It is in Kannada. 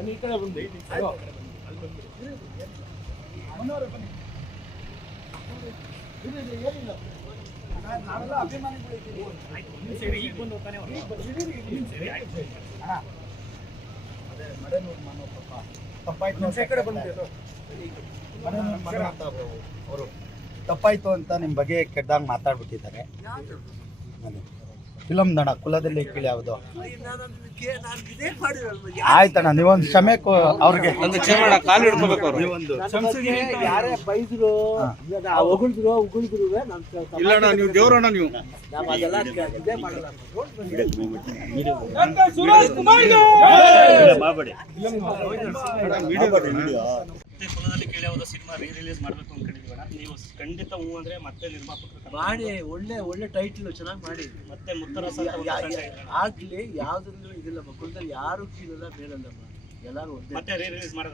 ಬನ್ನಿ ಈ ಕಡೆ ಬಂದು ಏನಿಲ್ಲ ನಾವೆಲ್ಲ ಅಭಿಮಾನಿಗಳು ಈಗ ಬಂದು ಹೋಗ್ತಾನೆ ಅದೇ ಮಡೆನೂರು ಮನೋ ಪಾಪ ತಪ್ಪಾಯ್ತು ಅಂತ ಕಡೆ ಬಂದಿದ್ದು ಮಡೆನೂರು ಮನ ಅಂತ ಅವರು ತಪ್ಪಾಯ್ತು ಅಂತ ನಿಮ್ಮ ಬಗ್ಗೆ ಕೆಟ್ಟದಾಗ ಮಾತಾಡ್ಬಿಟ್ಟಿದ್ದಾರೆ. ಫಿಲಮ್ ದಣ ಕುಲದಲ್ಲಿ ಕೀಳಿ ಯಾವುದು ಆಯ್ತಣ್ಣ ನೀವೊಂದು ಕ್ಷಮೆ ಅವ್ರಿಗೆ ಕಾಲು ಹಿಡ್ಕೋಬೇಕು. ನೀವೊಂದು ಯಾರೇ ಬೈದ್ರು ಉಗುಳಿದ್ರು ಇಲ್ಲಣ್ಣ ನೀವು ದೇವ್ರಣ್ಣ ನೀವು ಕುಲದಲ್ಲಿ ಕೇಳಿ ಸಿನಿಮಾ ರಿಲೀಸ್ ಮಾಡಬೇಕು ಅನ್ಕೊಂಡಿದ್ದೀವಣ್ಣ. ನೀವು ಖಂಡಿತ ಹೂ ಅಂದ್ರೆ ಮತ್ತೆ ನಿರ್ಮಾಪಕರು ಮಾಡಿ ಒಳ್ಳೆ ಟೈಟಲ್ ಚೆನ್ನಾಗಿ ಮಾಡಿ ಮತ್ತೆ ಮುತ್ತರಸ ಆಗ್ಲಿ ಯಾವ್ದ್ರಲ್ಲೂ ಇದಿಲ್ಲ. ಕುಲದಲ್ಲಿ ಯಾರು ಕೀಳಲ್ಲ ಬೇಡಲ್ಲ, ಎಲ್ಲಾರು ಮತ್ತೆ ರಿಲೀಸ್ ಮಾಡೋಣ.